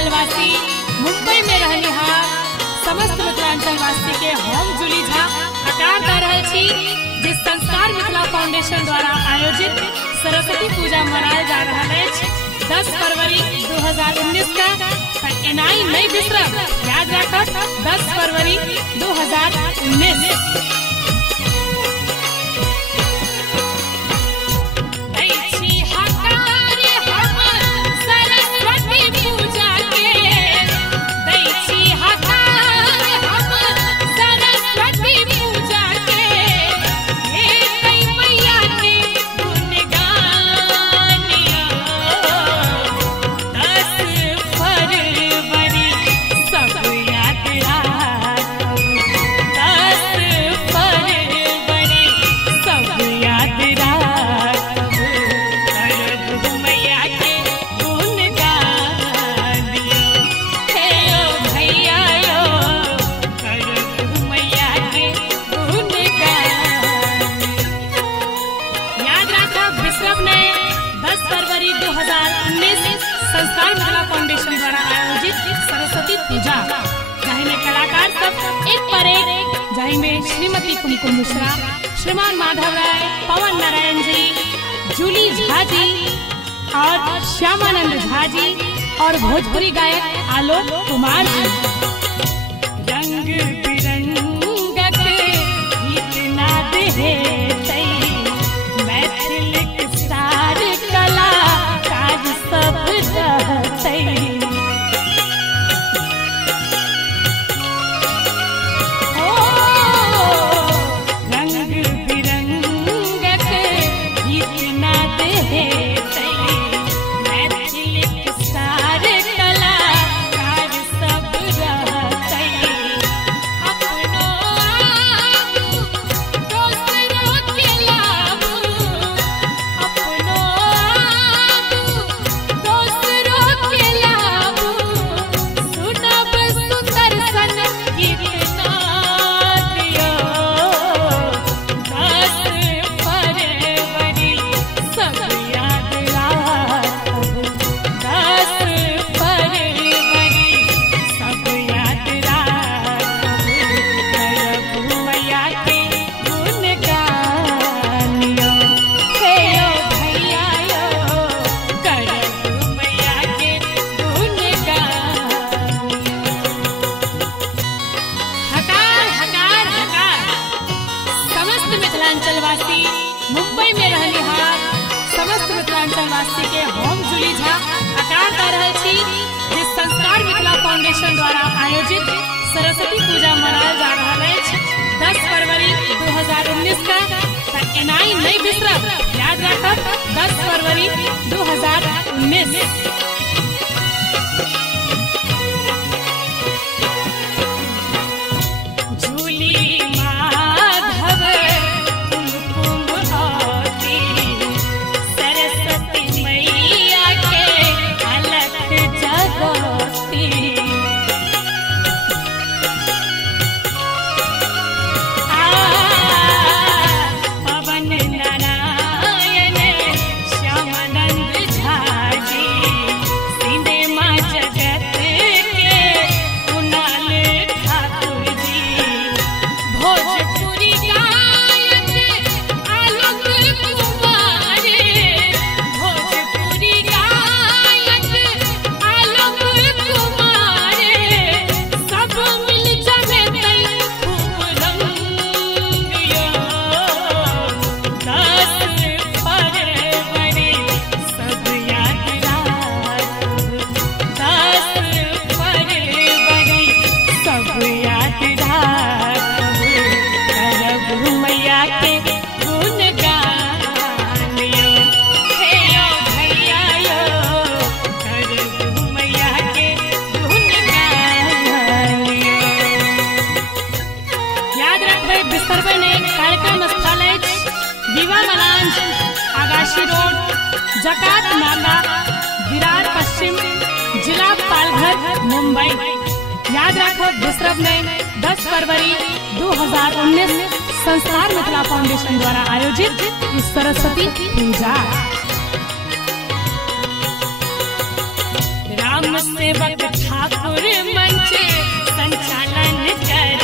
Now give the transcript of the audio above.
मिथिलांचल वासी, मुंबई में रहनिहार समस्त मिथिलांचल वासी के हम जूली झा आकार द रहल छी जे संस्कार मिथिला फाउंडेशन द्वारा आयोजित सरस्वती पूजा मनायल जा रहल अछि 10 फरवरी 2019 का एनाई नहीं बिसरब, याद रखब 10 फरवरी 2019। संस्कार मिथिला फाउंडेशन द्वारा आयोजित सरस्वती पूजा जहाँ में कलाकार सब एक पर एक, जहाँ में श्रीमती कुमकुम मिश्रा, श्रीमान माधव राय, पवन नारायण जी, जूली झा जी और श्यामानंद झा जी और भोजपुरी गायक आलोक कुमार जी। रंग बिरंगक गीत नाद है मैथिल सार कला काज सब रंग बिरंगक गीत नाद है मैथिल सार कला काज सब रहतै। अपनो दोसरों के लाबू, अपनो मुंबई में रहनिहार समस्त मिथिलांचल वासी के हम जूली झा आकार द रहल छी जे संस्कार मिथिला फाउंडेशन द्वारा आयोजित सरस्वती पूजा मनायल जा रहल अछि 10 फरवरी 2019 का एनाई नहीं बिसरब, याद रखब 10 फरवरी 2019। कार्यक्रम स्थल विवा मलांज, आगाशी रोड, जकात नाला, विरार पश्चिम, जिला पालघर, मुंबई। याद रखो बिसरब नहीं 10 फरवरी 2019 संस्कार मिथिला फाउंडेशन द्वारा आयोजित सरस्वती पूजा। ग्राम सेवक ठाकुर मंच संचालन कर